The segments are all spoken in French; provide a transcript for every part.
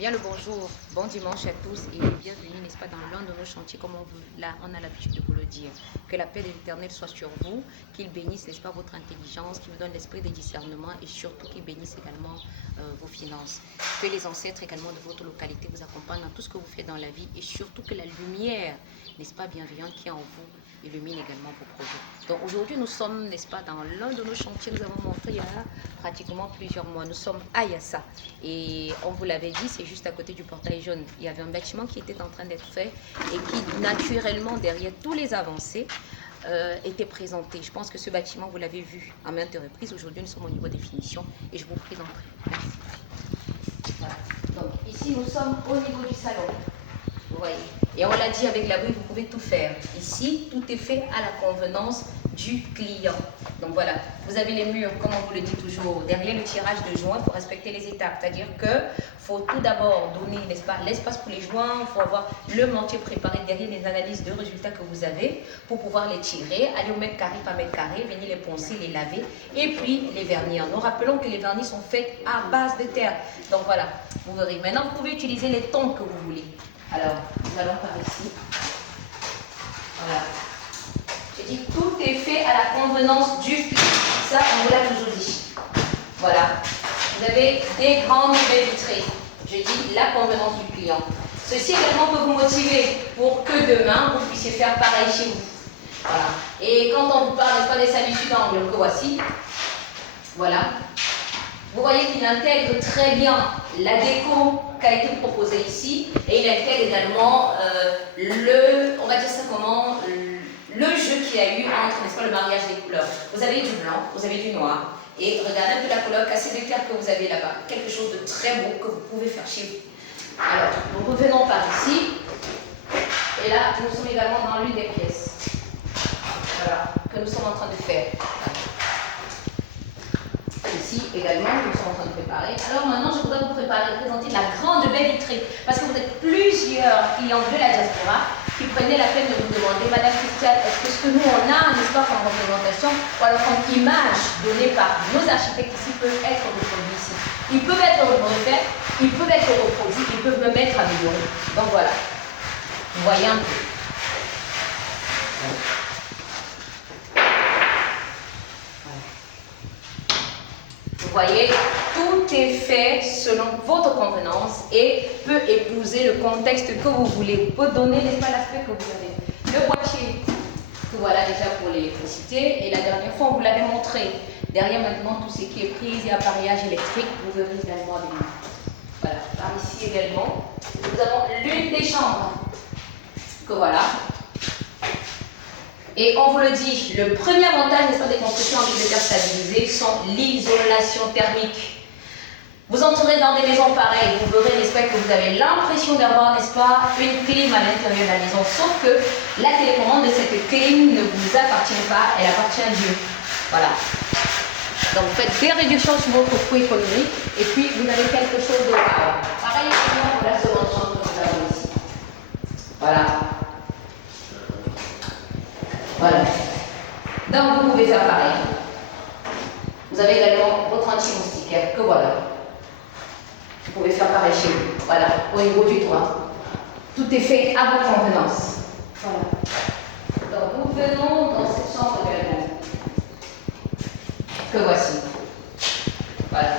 Bien le bonjour, bon dimanche à tous et bienvenue, n'est-ce pas, dans l'un de nos chantiers, comme on a l'habitude de vous le dire. Que la paix de l'Éternel soit sur vous, qu'il bénisse, n'est-ce pas, votre intelligence, qu'il vous donne l'esprit de discernement et surtout qu'il bénisse également vos finances. Que les ancêtres également de votre localité vous accompagnent dans tout ce que vous faites dans la vie et surtout que la lumière, n'est-ce pas, bienveillante qui est en vous illumine également vos projets. Donc aujourd'hui, nous sommes, n'est-ce pas, dans l'un de nos chantiers, nous avons montré il y a pratiquement plusieurs mois. Nous sommes à Yassa et on vous l'avait dit, c'est juste à côté du portail jaune. Il y avait un bâtiment qui était en train d'être fait et qui naturellement, derrière tous les avancées, était présenté. Je pense que ce bâtiment, vous l'avez vu à maintes reprises. Aujourd'hui, nous sommes au niveau des finitions et je vous présenterai. Merci. Voilà. Donc ici, nous sommes au niveau du salon. Vous voyez. Et on l'a dit avec la brique, vous pouvez tout faire. Ici, tout est fait à la convenance du client. Donc voilà, vous avez les murs, comme on vous le dit toujours, derrière le tirage de joints, il faut respecter les étapes. C'est-à-dire qu'il faut tout d'abord donner, n'est-ce pas, l'espace pour les joints, il faut avoir le mortier préparé derrière les analyses de résultats que vous avez pour pouvoir les tirer, aller au mètre carré par mètre carré, venir les poncer, les laver et puis les vernir. Nous rappelons que les vernis sont faits à base de terre. Donc voilà, vous verrez. Maintenant, vous pouvez utiliser les tons que vous voulez. Alors, nous allons par ici. Voilà. J'ai dit, tout est fait à la convenance du client. Ça, on vous l'a toujours dit. Voilà. Vous avez des grandes baies vitrées. Je dis la convenance du client. Ceci également peut vous motiver pour que demain, vous puissiez faire pareil chez vous. Voilà. Et quand on vous parle, n'est-ce pas, des salitudes d'angle que voici, voilà. Vous voyez qu'il intègre très bien la déco qui a été proposée ici et il intègre également on va dire ça comment, le jeu qu'il y a eu entre, n'est-ce pas, le mariage des couleurs. Vous avez du blanc, vous avez du noir et regardez un peu la couleur assez d'éclat que vous avez là-bas. Quelque chose de très beau que vous pouvez faire chez vous. Alors, nous revenons par ici et là, nous sommes également dans l'une des pièces. Voilà, que nous sommes en train de faire. Ici également, nous sommes en train de préparer. Alors maintenant, je voudrais vous présenter la grande baie vitrée. Parce que vous êtes plusieurs clients de la diaspora qui prenaient la peine de vous demander, Madame Christiane, est-ce que ce que nous on a, n'est-ce pas, comme représentation, ou alors comme image donnée par nos architectes ici, peuvent être reproduits ici. Ils peuvent être refaits, ils peuvent être reproduits, ils peuvent même être améliorés. Donc voilà. Vous voyez un peu. Vous voyez, tout est fait selon votre convenance et peut épouser le contexte que vous voulez, peut donner, n'est-ce pas, l'aspect que vous avez. Le boîtier, que voilà déjà pour l'électricité, et la dernière fois on vous l'avait montré. Derrière maintenant tout ce qui est prise et appareillage électrique, vous verrez également avec nous. Voilà, par ici également, nous avons l'une des chambres, que voilà. Et on vous le dit, le premier avantage, n'est-ce pas, des constructions en ville de terre stabilisées sont l'isolation thermique. Vous entrerez dans des maisons pareilles, vous verrez, n'est-ce pas, que vous avez l'impression d'avoir, n'est-ce pas, une clim à l'intérieur de la maison. Sauf que la télécommande de cette clim ne vous appartient pas, elle appartient à Dieu. Voilà. Donc vous faites des réductions sur votre coût économique et puis vous avez quelque chose de rare. Pareil, pour la seconde chambre que nous avons ici. Voilà. Voilà. Donc vous pouvez faire pareil. Vous avez également votre anti-moustiquaire, que voilà. Vous pouvez faire pareil chez vous. Voilà, au niveau du toit. Tout est fait à votre convenance. Voilà. Donc nous venons dans cette chambre également. Que voici. Voilà.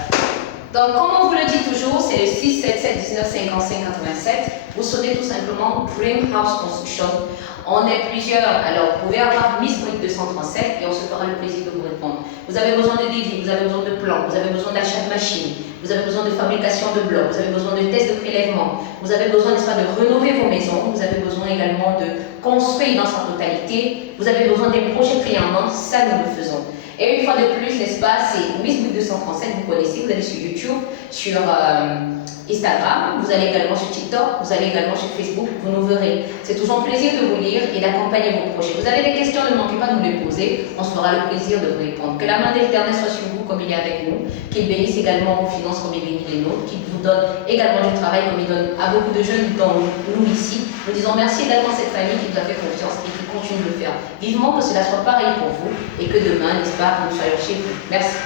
Donc comme on vous le dit toujours, c'est le 6 77 19 55 87. Vous sautez tout simplement Dream House Construction. On est plusieurs, alors vous pouvez avoir Miss Brick 237 et on se fera le plaisir de vous répondre. Vous avez besoin de devis, vous avez besoin de plans, vous avez besoin d'achat de machines, vous avez besoin de fabrication de blocs, vous avez besoin de tests de prélèvement, vous avez besoin, n'est-ce pas, de rénover vos maisons, vous avez besoin également de construire dans sa totalité, vous avez besoin des projets clés en main, ça nous le faisons. Et une fois de plus, n'est-ce pas, c'est Miss Brick 237, vous connaissez, vous allez sur YouTube, sur Instagram, vous allez également sur TikTok, vous allez également sur Facebook, vous nous verrez. C'est toujours un plaisir de vous lire et d'accompagner vos projets. Vous avez des questions, ne manquez pas de nous les poser, on se fera le plaisir de vous répondre. Que la main de l'Éternel soit sur vous comme il est avec nous, qu'il bénisse également vos finances comme il bénit les nôtres, qu'il vous donne également du travail comme il donne à beaucoup de jeunes dont nous ici. Nous disons merci également à cette famille qui nous a fait confiance et qui continue de le faire. Vivement que cela soit pareil pour vous et que demain, n'est-ce pas, nous soyons chez vous. Merci.